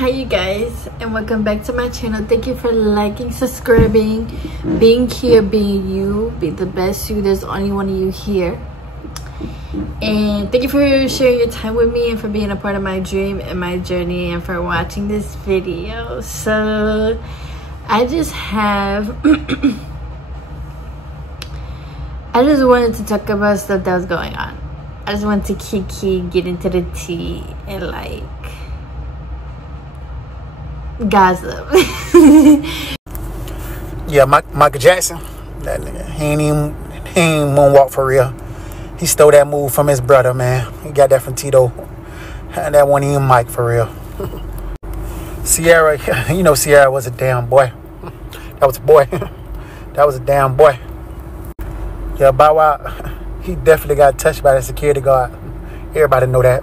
Hi you guys, and welcome back to my channel. Thank you for liking, subscribing, being here, being you, be the best you. There's only one of you here. And thank you for sharing your time with me and for being a part of my dream and my journey and for watching this video. So I just have I just wanted to talk about stuff that was going on. I just wanted to kiki, get into the tea, and like gossip. Yeah, Michael Jackson, that nigga, he ain't moonwalk for real. He stole that move from his brother, man. He got that from Tito. And that wasn't even Mike for real. Sierra, you know Sierra was a damn boy. That was a boy. That was a damn boy. Yeah, Bow Wow, he definitely got touched by that security guard. Everybody know that.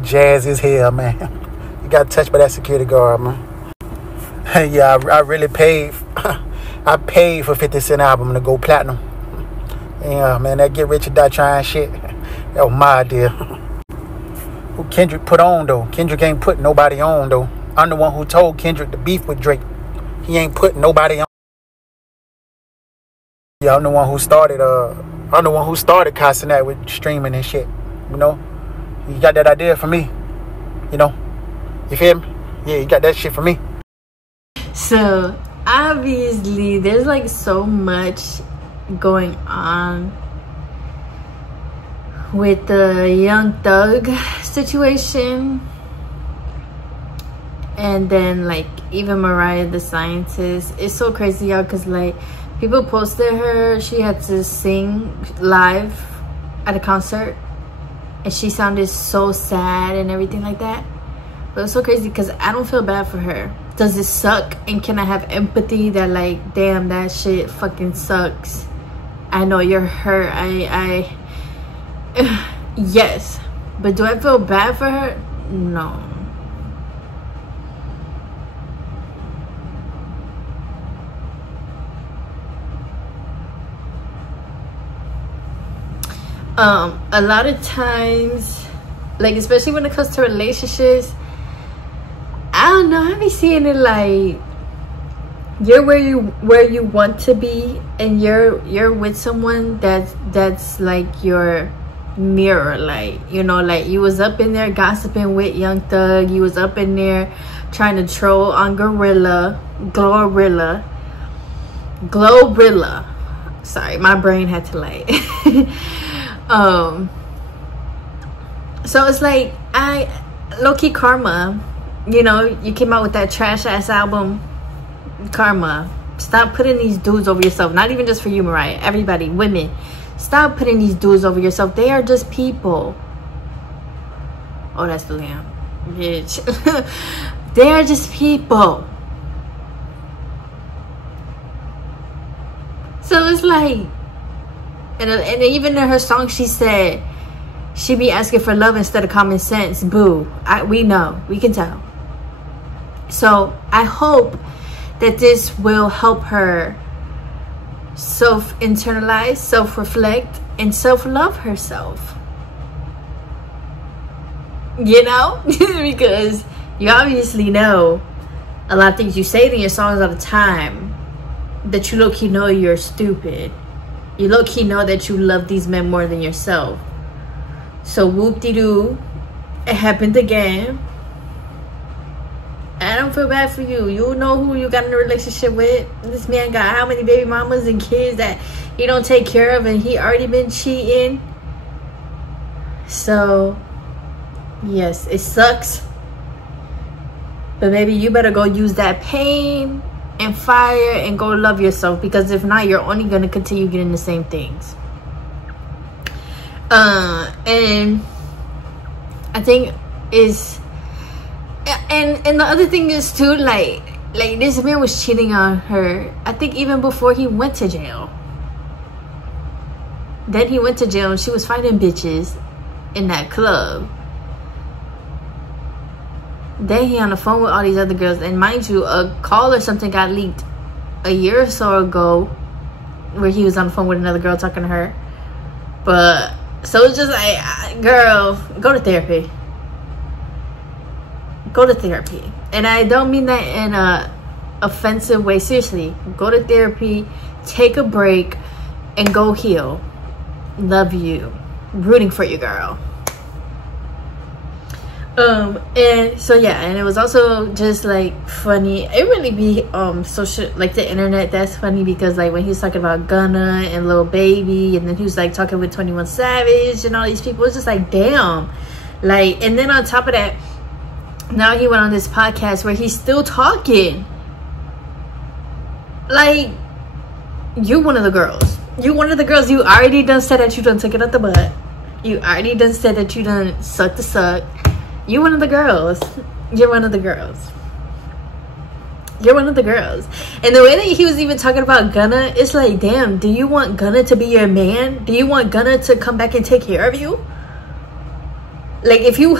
Jazz is hell, man. He got touched by that security guard, man. Yeah, I really paid. I paid for 50 Cent album to go platinum. Yeah, man, that Get Rich or Die Trying shit, that was my idea. Who Kendrick put on, though? Kendrick ain't put nobody on, though. I'm the one who told Kendrick to beef with Drake. He ain't put nobody on. Yeah, I'm the one who started cenat with streaming and shit. You know? You got that idea from me. You know? You feel me? Yeah, you got that shit from me. So obviously there's like so much going on with the Young Thug situation, and then like even Mariah the Scientist. It's so crazy, y'all, because like people posted her, she had to sing live at a concert and she sounded so sad and everything like that. But it's so crazy because I don't feel bad for her. Does it suck? And can I have empathy that like, damn, that shit fucking sucks? I know you're hurt. Yes. But do I feel bad for her? No. A lot of times, like especially when it comes to relationships, I don't know, I be seeing it like you're where you want to be, and you're with someone that's like your mirror. Like, you know, like you was up in there gossiping with Young Thug, you was up in there trying to troll on Glorilla. Sorry, my brain had to like so it's like, I low-key karma. You know, you came out with that trash ass album, karma. Stop putting these dudes over yourself. Not even just for you, Mariah, everybody, women, stop putting these dudes over yourself. They are just people. Oh, that's the lamb, bitch. They are just people. So it's like, and even in her song she said she be asking for love instead of common sense. Boo. We know, we can tell. So I hope that this will help her self-internalize, self-reflect, and self-love herself. You know? Because you obviously know a lot of things you say in your songs all the time that you low-key know you're stupid. You low-key know that you love these men more than yourself. So whoop-de-doo, it happened again. I don't feel bad for you. You know who you got in a relationship with. This man got how many baby mamas and kids that he don't take care of, and he already been cheating. So yes, it sucks, but maybe you better go use that pain and fire and go love yourself, because if not, you're only going to continue getting the same things. And I think is, and the other thing is too, like this man was cheating on her, I think even before he went to jail. Then he went to jail and she was fighting bitches in that club. Then he on the phone with all these other girls, and mind you, a call or something got leaked a year or so ago where he was on the phone with another girl talking to her. But so it's just like, girl, go to therapy. go to therapy. And I don't mean that in a offensive way. Seriously, go to therapy, take a break, and go heal. Love you. Rooting for you, girl. And so yeah, and it was also just like funny. It really be social, like the internet, that's funny, because like when he was talking about Gunna and Lil Baby, and then he was like talking with 21 Savage and all these people, it's just like, damn. Like, and then on top of that, now he went on this podcast where he's still talking. Like, you're one of the girls. You're one of the girls. You already done said that you done took it out the butt. You already done said that you done sucked the suck. You're one of the girls. You're one of the girls. You're one of the girls. And the way that he was even talking about Gunna, it's like, damn, do you want Gunna to be your man? Do you want Gunna to come back and take care of you? Like, if you're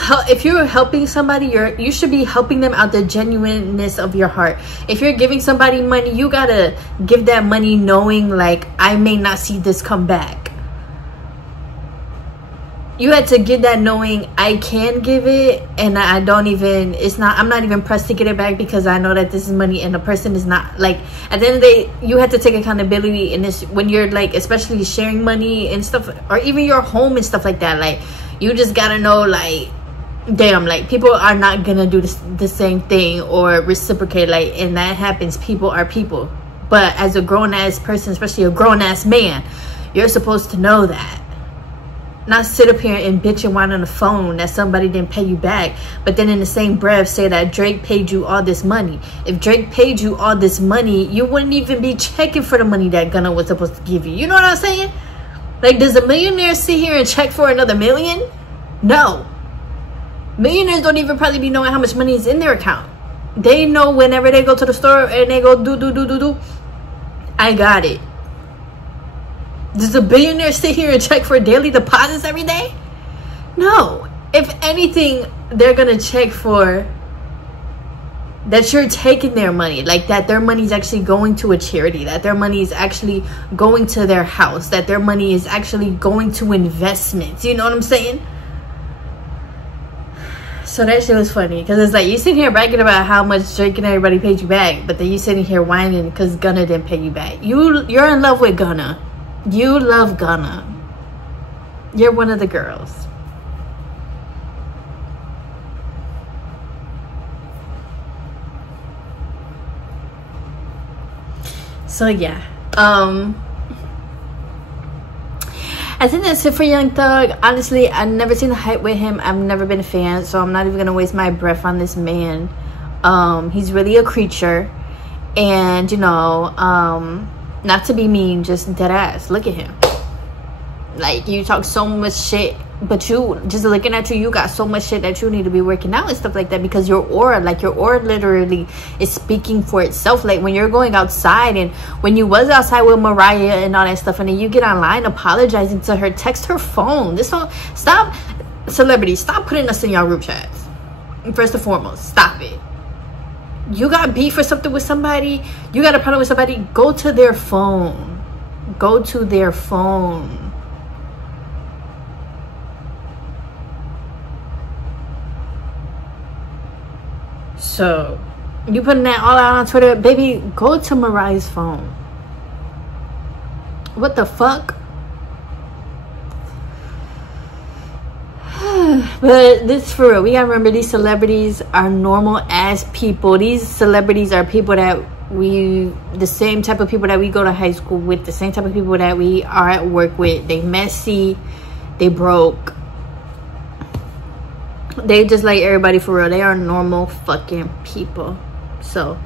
helping somebody, you should be helping them out the genuineness of your heart. If you're giving somebody money, you gotta give that money knowing, like, I may not see this come back. You had to give that knowing I can give it, and I'm not even pressed to get it back, because I know that this is money and the person is not, like, at the end of the day, you have to take accountability in this when you're like, especially sharing money and stuff, or even your home and stuff like that. Like, you just gotta know, like, damn, like, people are not gonna do the same thing or reciprocate, like, and that happens. People are people. But as a grown-ass person, especially a grown-ass man, you're supposed to know that. Not sit up here and bitch and whine on the phone that somebody didn't pay you back, but then in the same breath say that Drake paid you all this money. If Drake paid you all this money, you wouldn't even be checking for the money that Gunna was supposed to give you. You know what I'm saying? Like, does a millionaire sit here and check for another million? No. Millionaires don't even probably be knowing how much money is in their account. They know whenever they go to the store and they go do, I got it. Does a billionaire sit here and check for daily deposits every day? No. If anything, they're gonna check for that you're taking their money, like that their money is actually going to a charity, that their money is actually going to their house, that their money is actually going to investments. You know what I'm saying? So that shit was funny, because it's like, you sitting here bragging about how much Drake and everybody paid you back, but then you sitting here whining because Gunna didn't pay you back. You're in love with Gunna. You love Gunna. You're one of the girls. So yeah, I think that's it for Young Thug. Honestly, I've never seen the hype with him. I've never been a fan, so I'm not even gonna waste my breath on this man. He's really a creature, and you know, not to be mean, just dead ass. Look at him. Like, you talk so much shit, but you, just looking at you, you got so much shit that you need to be working out and stuff like that, because your aura literally is speaking for itself. Like, when you're going outside, and when you was outside with Mariah and all that stuff, and then you get online apologizing to her, text her phone. This whole, stop, celebrities, stop putting us in y'all group chats. First and foremost, stop it. You got beef or something with somebody, you got a problem with somebody, go to their phone. Go to their phone. So, you putting that all out on Twitter, baby, go to Mariah's phone. What the fuck? But this, for real, we gotta remember, these celebrities are normal ass people. These celebrities are people that the same type of people that we go to high school with, the same type of people that we are at work with. They messy, they broke, they just like everybody, for real. They are normal fucking people. So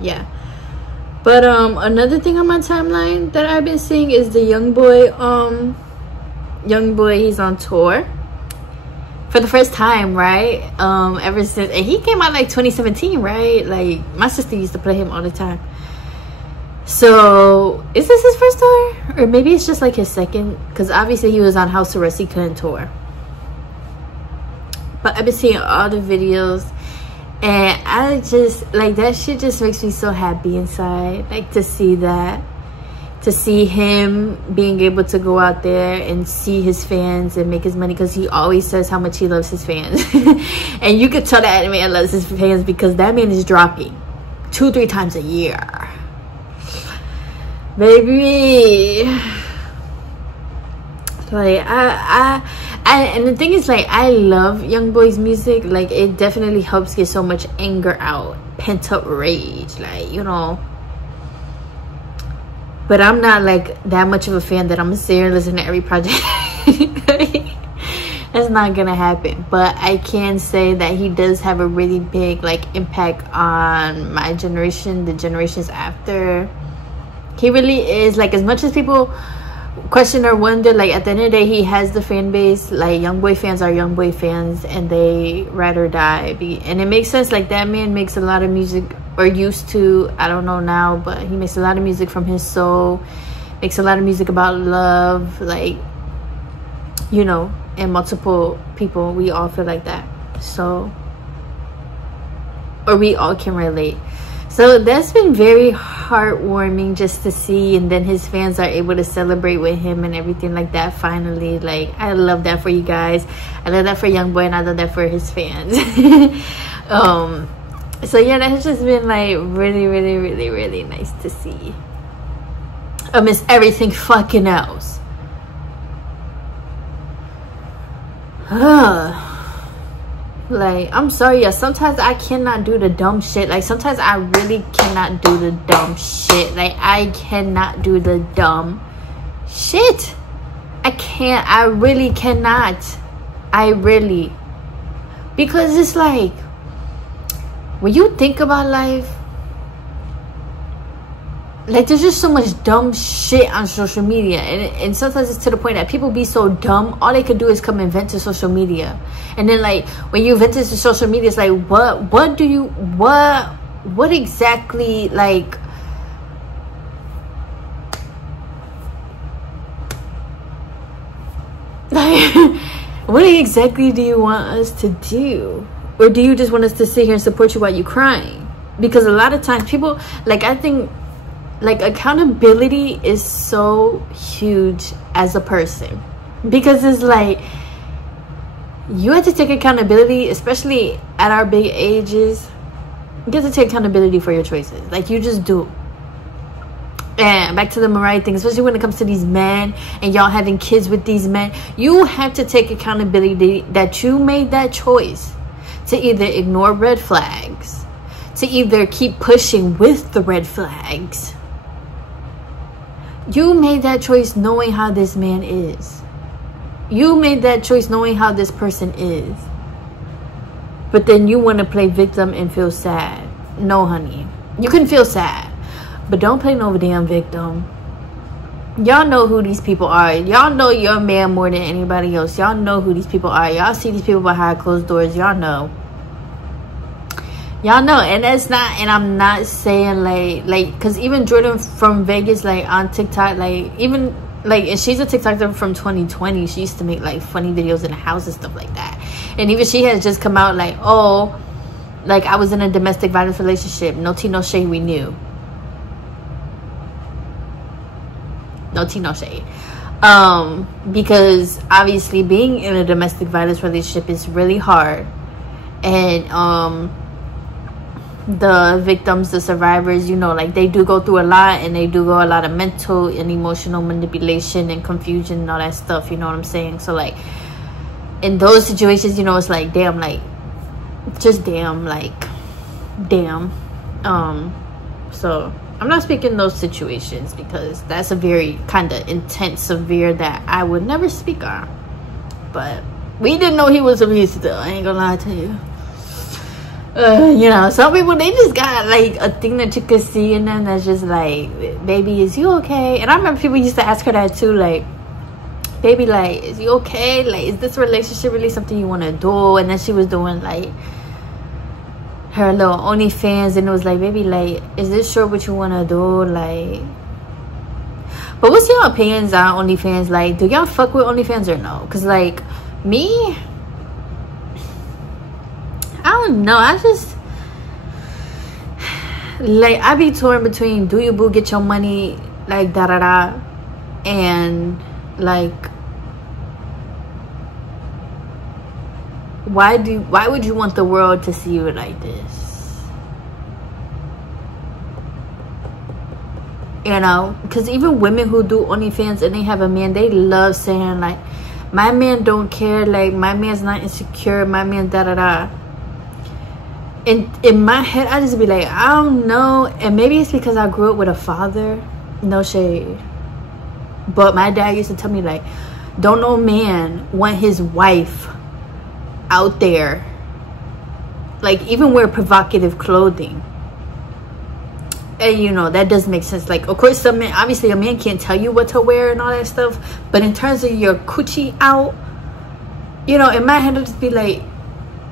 yeah. But another thing on my timeline that I've been seeing is the young boy, he's on tour for the first time, right? Ever since, and he came out like 2017, right? Like, my sister used to play him all the time. So is this his first tour, or maybe it's just like his second? Because obviously he was on house arrest, he couldn't tour. But I've been seeing all the videos, and I just like, that shit just makes me so happy inside, like, to see to see him being able to go out there and see his fans and make his money, because he always says how much he loves his fans. And you could tell that man loves his fans, because that man is dropping 2-3 times a year, baby. Like and the thing is, like, I love Young Boy's music. Like, it definitely helps get so much anger out, pent up rage, like, you know. But I'm not like that much of a fan that I'm gonna sit here and listen to every project. That's not gonna happen. But I can say that he does have a really big like impact on my generation, the generations after. He really is, like, as much as people question or wonder, like, at the end of the day, he has the fan base. Like, Young Boy fans are Young Boy fans, and they ride or die. And it makes sense. Like, that man makes a lot of music, or used to, I don't know now, but he makes a lot of music from his soul, makes a lot of music about love, like, you know, and multiple people. We all feel like that, so, or we all can relate. So that's been very heartwarming just to see. And then his fans are able to celebrate with him and everything like that finally. Like, I love that for you guys. I love that for Young Boy, and I love that for his fans. So yeah, that has just been like really, really, really, really nice to see. Amidst everything fucking else. Like, I'm sorry, yeah, sometimes I cannot do the dumb shit. Like, sometimes I really cannot do the dumb shit. Like, I cannot do the dumb shit. I can't. I really cannot. I really. Because it's like, when you think about life, like, there's just so much dumb shit on social media, and sometimes it's to the point that people be so dumb, all they could do is come and vent to social media. And then, like, when you vent to social media, it's like, what exactly, like, what exactly do you want us to do? Or do you just want us to sit here and support you while you're crying? Because a lot of times people, like, I think, like, accountability is so huge as a person, because it's like, you have to take accountability, especially at our big ages. You have to take accountability for your choices. Like, you just do. And back to the Mariah thing, especially when it comes to these men and y'all having kids with these men, you have to take accountability that you made that choice to either ignore red flags, to either keep pushing with the red flags. You made that choice knowing how this man is. You made that choice knowing how this person is. But then you want to play victim and feel sad. No, honey. You can feel sad, but don't play no damn victim. Y'all know who these people are. Y'all know your man more than anybody else. Y'all know who these people are. Y'all see these people behind closed doors. Y'all know. Y'all know. And that's not, and I'm not saying like, because even Jordan from Vegas, like, on TikTok, like, even, like, and she's a TikToker from 2020. She used to make, like, funny videos in the house and stuff like that. And even she has just come out like, oh, like, I was in a domestic violence relationship. No tea, no shade, we knew. No tea, no shade. Because obviously being in a domestic violence relationship is really hard. And the victims, the survivors, you know, like, they do go through a lot, and they do go a lot of mental and emotional manipulation and confusion and all that stuff, you know what I'm saying? So, like, in those situations, you know, it's like, damn, like, just damn, like, damn. So I'm not speaking those situations, because that's a very kind of intense, severe, that I would never speak on. But we didn't know he was abusive, though. I ain't gonna lie to you. You know, some people, they just got, like, a thing that you could see in them that's just like, baby, is you okay? And I remember people used to ask her that too, like, baby, like, is you okay? Like, is this relationship really something you want to do? And then she was doing, like, her little OnlyFans, and it was like, baby, like, is this sure what you want to do? Like, but what's your opinions on OnlyFans? Like, do y'all fuck with OnlyFans or no? Because, like, me, I don't know. I just, like, I be torn between, do you boo, get your money like da da da, and like why would you want the world to see you like this? You know, because even women who do OnlyFans and they have a man, they love saying like, my man don't care, like my man's not insecure, my man da da da. And in my head, I just be like, I don't know. And maybe it's because I grew up with a father, no shade, but my dad used to tell me like, don't no man want his wife out there, like even wear provocative clothing. And you know, that does make sense. Like, of course, some men, obviously a man can't tell you what to wear and all that stuff, but in terms of your coochie out, you know, in my head, I'll just be like,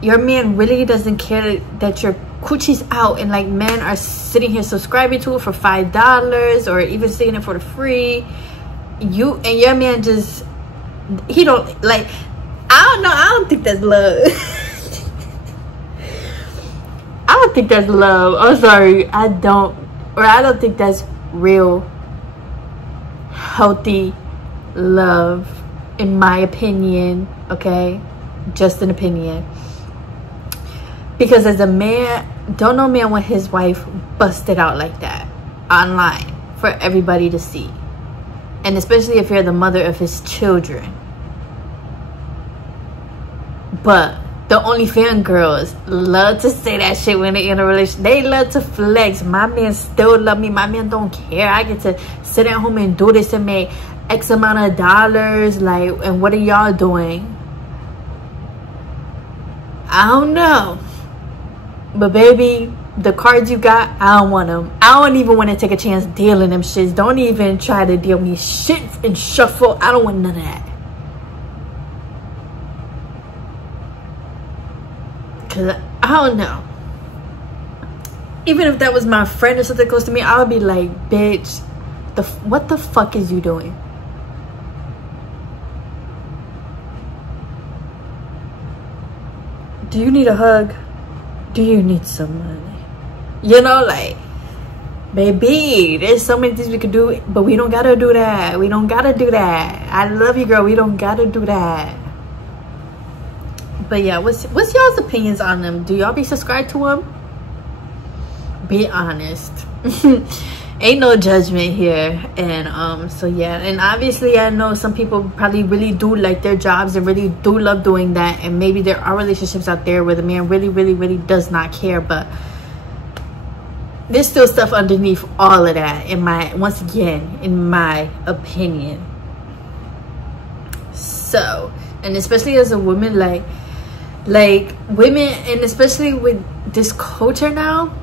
your man really doesn't care that your coochie's out, and like men are sitting here subscribing to it for $5 or even seeing it for free. You and your man just, he don't like, I don't know, I don't think that's love. I don't think that's love. I'm sorry, I don't think that's real healthy love, in my opinion. Okay, just an opinion. Because as a man, don't no man want his wife busted out like that online for everybody to see, and especially if you're the mother of his children. But the OnlyFans girls love to say that shit when they're in a relationship. They love to flex. My man still love me. My man don't care. I get to sit at home and do this and make X amount of dollars. Like, and what are y'all doing? I don't know. But baby, the cards you got, I don't want them. I don't even want to take a chance dealing them shits. Don't even try to deal me shit and shuffle. I don't want none of that. Cause I don't know. Even if that was my friend or something close to me, I would be like, bitch, what the fuck is you doing? Do you need a hug? Do you need some money? You know, like, baby, there's so many things we could do, but we don't gotta do that. We don't gotta do that. I love you, girl. We don't gotta do that. But yeah, what's y'all's opinions on them? Do y'all be subscribed to them? Be honest. Ain't no judgment here. And so yeah, and obviously I know some people probably really do like their jobs and really do love doing that, and maybe there are relationships out there where the man really does not care, but there's still stuff underneath all of that, once again, in my opinion. So, and especially as a woman, like women, and especially with this culture now,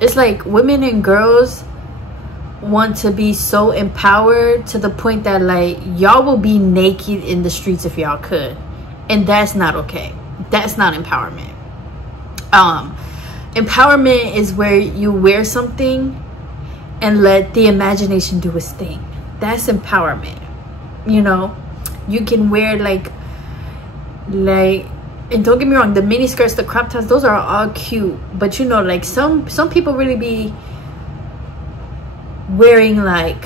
it's like women and girls want to be so empowered to the point that like y'all will be naked in the streets if y'all could, and that's not okay. That's not empowerment. Empowerment is where you wear something and let the imagination do its thing. That's empowerment. You know, you can wear like, and don't get me wrong, the mini skirts, the crop tops, those are all cute, but you know, like some people really be wearing like,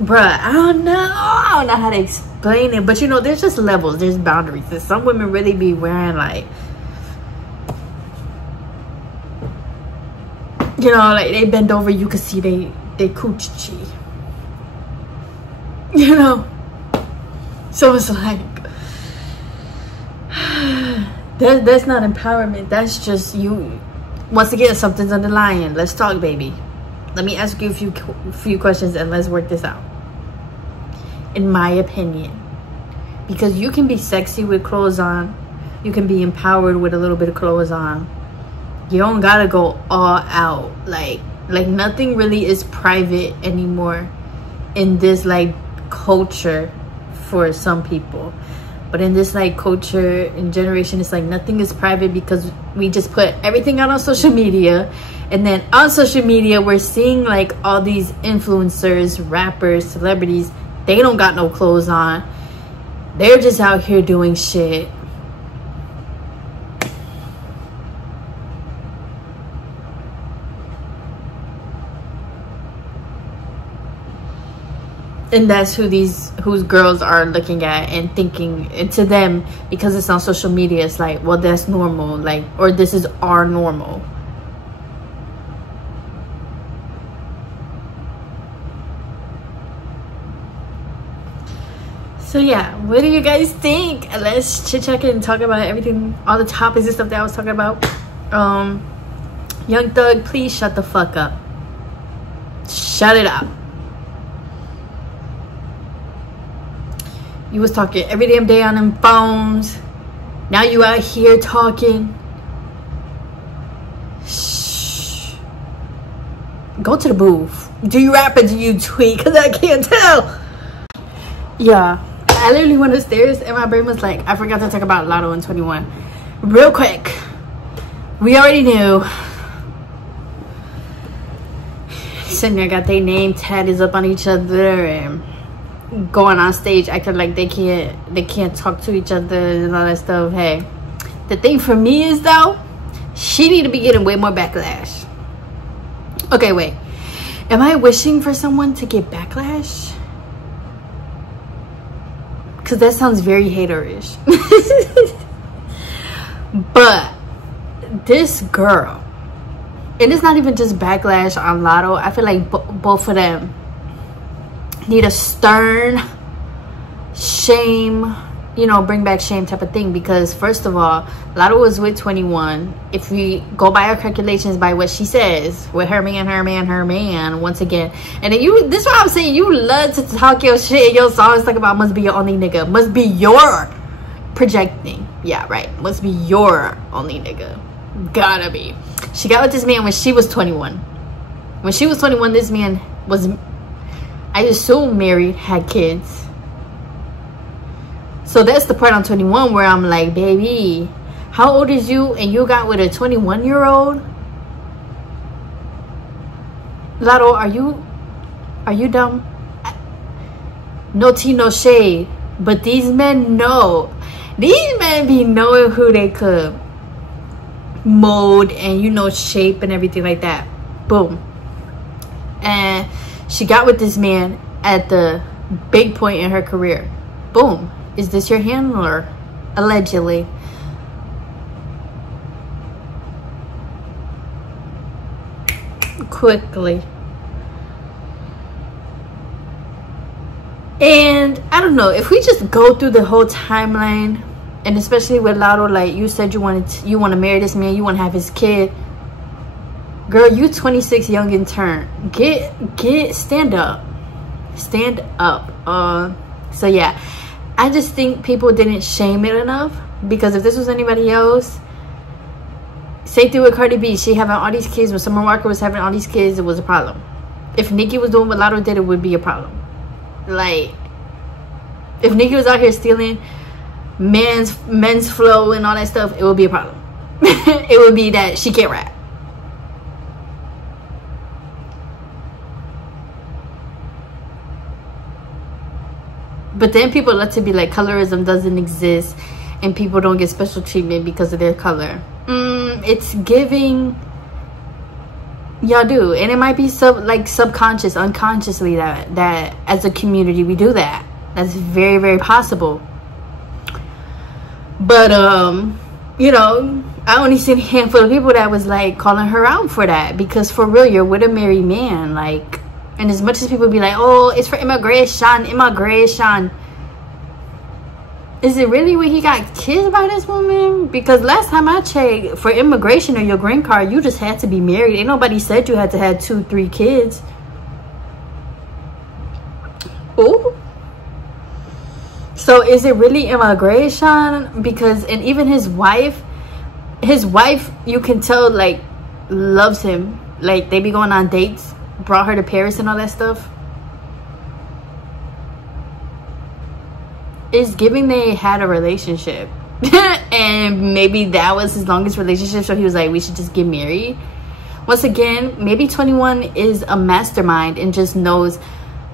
bruh, I don't know how to explain it, but you know, there's just levels, there's boundaries, and some women really be wearing like, you know, like they bend over, you can see they coochie, you know. So it's like, that's not empowerment. That's just you. Once again, something's underlying. Let's talk, baby. Let me ask you a few questions and let's work this out. In my opinion, because you can be sexy with clothes on, you can be empowered with a little bit of clothes on. You don't gotta go all out. Like nothing really is private anymore in this like culture for some people. But in this like culture and generation, it's like nothing is private because we just put everything out on social media. And then on social media, we're seeing like all these influencers, rappers, celebrities. They don't got no clothes on. They're just out here doing shit. And that's whose girls are looking at and thinking, and to them, because it's on social media, it's like, well, that's normal, like, or this is our normal. So yeah, what do you guys think? Let's chit chat and talk about everything, all the topics and stuff that I was talking about. Young Thug, please shut the fuck up. Shut it up. You was talking every damn day on them phones. Now you out here talking. Shh. Go to the booth. Do you rap or do you tweet? Because I can't tell. Yeah. I literally went upstairs and my brain was like, I forgot to talk about Latto and 21. Real quick. We already knew. Sitting there got their name tatted up on each other and going on stage acting like they can't talk to each other and all that stuff. Hey, the thing for me is though, she need to be getting way more backlash. Okay, wait, am I wishing for someone to get backlash? Because that sounds very haterish. But this girl, and it's not even just backlash on Latto. I feel like both of them need a stern shame, you know, bring back shame type of thing. Because first of all, Latto was with 21. If we go by her calculations, by what she says, with her man, once again. And then this is what I'm saying, you love to talk your shit in your songs, talk about must be your only nigga, must be your projecting. Yeah, right, must be your only nigga. Gotta be. She got with this man when she was 21. When she was 21, this man was, I assume, married, had kids. So that's the part on 21 where I'm like, baby, how old is you and you got with a 21-year-old? Latto, are you dumb? No tea, no shade. But these men know. These men be knowing who they could mold and, you know, shape and everything like that. Boom. And she got with this man at the big point in her career. Boom. Is this your handler? Allegedly. Quickly. And I don't know, if we just go through the whole timeline, and especially with Latto, like you said, you want to marry this man, you want to have his kid. Girl, you 26, young in turn. Stand up. So yeah, I just think people didn't shame it enough, because if this was anybody else, same thing with Cardi B, she having all these kids, when Summer Walker was having all these kids, it was a problem. If Nicki was doing what Latto did, it would be a problem. Like, if Nicki was out here stealing men's flow and all that stuff, it would be a problem. It would be that she can't rap. But then people love to be like, colorism doesn't exist and people don't get special treatment because of their color. It's giving, y'all do. And it might be subconscious, unconsciously, that as a community we do that. That's very, very possible. But you know, I only seen a handful of people that was like calling her out for that, because for real, you're with a married man. Like, and as much as people be like, oh, it's for immigration, is it really when he got kids by this woman? Because last time I checked, for immigration or your green card, you just had to be married. Ain't nobody said you had to have 2-3 kids. Ooh. So is it really immigration? Because, and even his wife, you can tell, like, loves him. Like, they be going on dates, brought her to Paris and all that stuff. It's giving they had a relationship. And maybe that was his longest relationship, so he was like, we should just get married. Once again, maybe 21 is a mastermind and just knows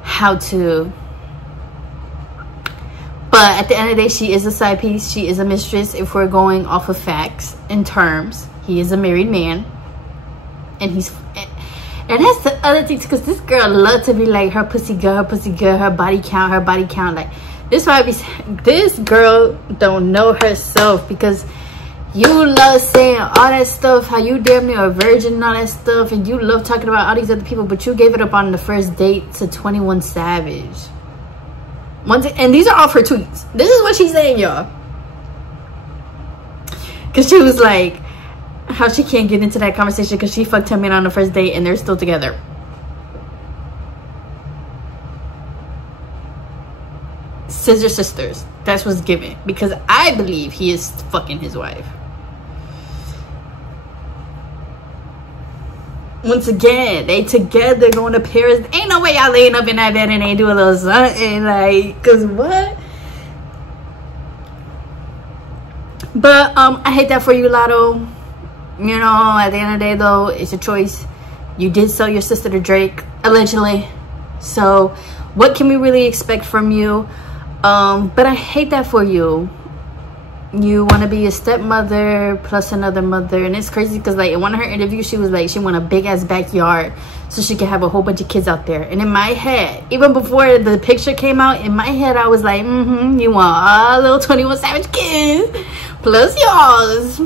how to. But at the end of the day, she is a side piece. She is a mistress. If we're going off of facts and terms, he is a married man, and And that's the other thing, because this girl loves to be like her pussy good, her pussy good, her body count, her body count. Like, this is why I be saying, this girl don't know herself, because you love saying all that stuff, how you damn near a virgin and all that stuff, and you love talking about all these other people, but you gave it up on the first date to 21 Savage. And these are all her tweets. This is what she's saying, y'all. Because she was like, how she can't get into that conversation because she fucked him in on the first date and they're still together. Scissor sisters. That's what's given. Because I believe he is fucking his wife. Once again, they together going to Paris. Ain't no way y'all laying up in that bed and they do a little something. Like, cause what? But I hate that for you, Latto. You know, at the end of the day, though, it's a choice. You did sell your sister to Drake, allegedly. So, what can we really expect from you? But I hate that for you. You want to be a stepmother plus another mother. And it's crazy because, like, in one of her interviews, she was like, she want a big-ass backyard so she can have a whole bunch of kids out there. And in my head, even before the picture came out, in my head, I was like, you want all little 21 Savage kids plus yours.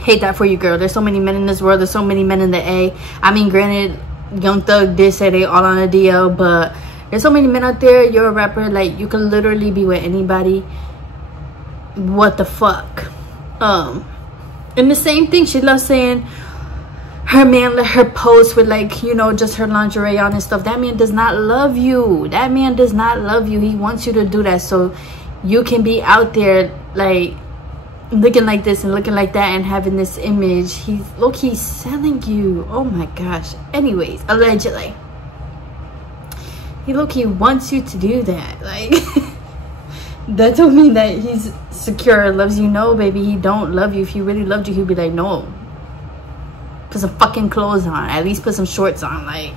Hate that for you, girl. There's so many men in this world. There's so many men in the A. I mean, granted, Young Thug did say they all on a DL, but there's so many men out there. You're a rapper. Like, you can literally be with anybody. What the fuck? And the same thing, she loves saying her man let her post with, like, you know, just her lingerie on and stuff. That man does not love you. That man does not love you. He wants you to do that so you can be out there, like, looking like this and looking like that and having this image. He's low-key selling you. Oh my gosh. Anyways, allegedly, he low-key wants you to do that. Like, that don't mean that he's secure, loves you. No, baby, he don't love you. If he really loved you, he'd be like, no, put some fucking clothes on, at least put some shorts on. Like,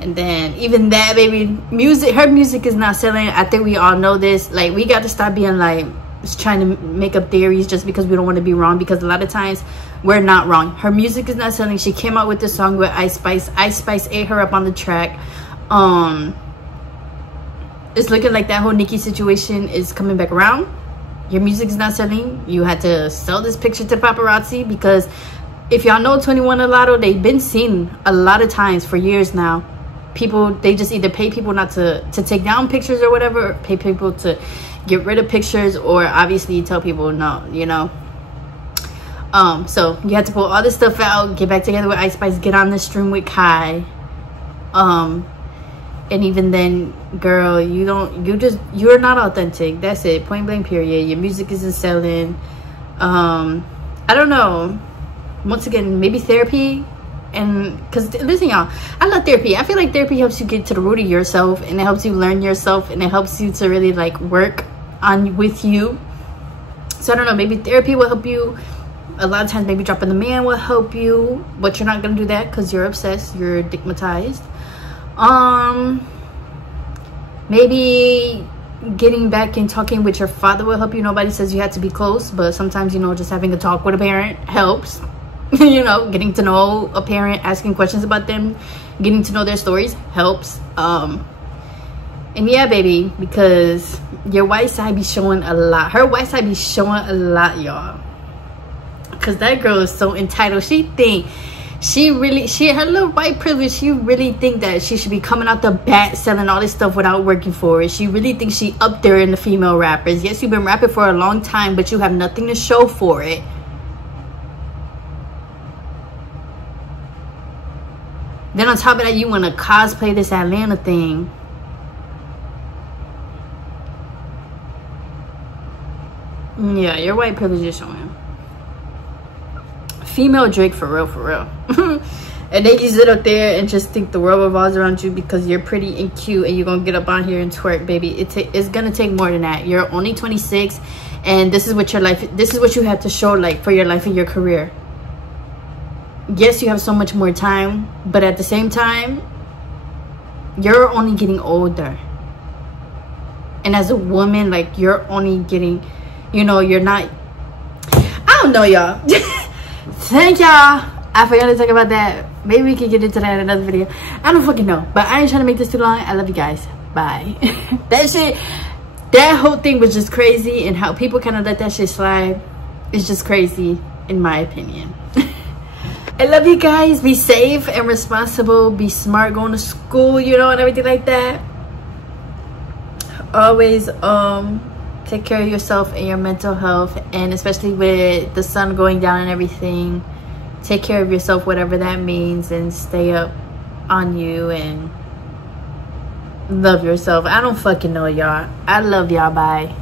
and then even that, baby, music, her music is not selling. I think we all know this. Like, we got to stop being like trying to make up theories just because we don't want to be wrong, because a lot of times we're not wrong. Her music is not selling. She came out with this song with Ice Spice. Ice Spice ate her up on the track. It's looking like that whole Nicki situation is coming back around. Your music is not selling. You had to sell this picture to the paparazzi, because if y'all know 21 and Latto, they've been seen a lot of times for years now. People, they just either pay people not to take down pictures or whatever, or pay people to get rid of pictures, or obviously tell people no, you know. So you have to pull all this stuff out, get back together with Ice Spice, get on the stream with Kai. And even then, girl, you're not authentic. That's it, point blank period. Your music isn't selling. I don't know, once again, maybe therapy. And because listen, y'all, I love therapy. I feel like therapy helps you get to the root of yourself, and it helps you learn yourself, and it helps you to really like work on with you. So I don't know, maybe therapy will help you. A lot of times maybe dropping the man will help you, but you're not gonna do that because you're obsessed, you're stigmatized. Maybe getting back and talking with your father will help you. Nobody says you have to be close, but sometimes, you know, just having a talk with a parent helps. You know, getting to know a parent, asking questions about them, getting to know their stories helps. And yeah, baby, because your white side be showing a lot. Her white side be showing a lot, y'all, because that girl is so entitled. She think her little white privilege, she really think that she should be coming out the bat selling all this stuff without working for it. She really thinks she up there in the female rappers. Yes, you've been rapping for a long time, but you have nothing to show for it. Then on top of that, you want to cosplay this Atlanta thing. Yeah, your white privilege is showing. Female Drake, for real, for real. And then you sit up there and just think the world revolves around you because you're pretty and cute and you're gonna get up on here and twerk, baby. It's gonna take more than that. You're only 26, and this is what your life, this is what you have to show, like, for your life and your career. Yes, you have so much more time, but at the same time, you're only getting older. And as a woman, like, you're only getting, you know, you're not, I don't know, y'all. Thank y'all. I forgot to talk about that. Maybe we can get into that in another video. I don't fucking know. But I ain't trying to make this too long. I love you guys. Bye. That whole thing was just crazy, and how people kind of let that shit slide is just crazy, in my opinion. I love you guys. Be safe and responsible. Be smart going to school, you know, and everything like that. Always take care of yourself and your mental health, and especially with the sun going down and everything, take care of yourself, whatever that means, and stay up on you and love yourself. I don't fucking know, y'all. I love y'all. Bye.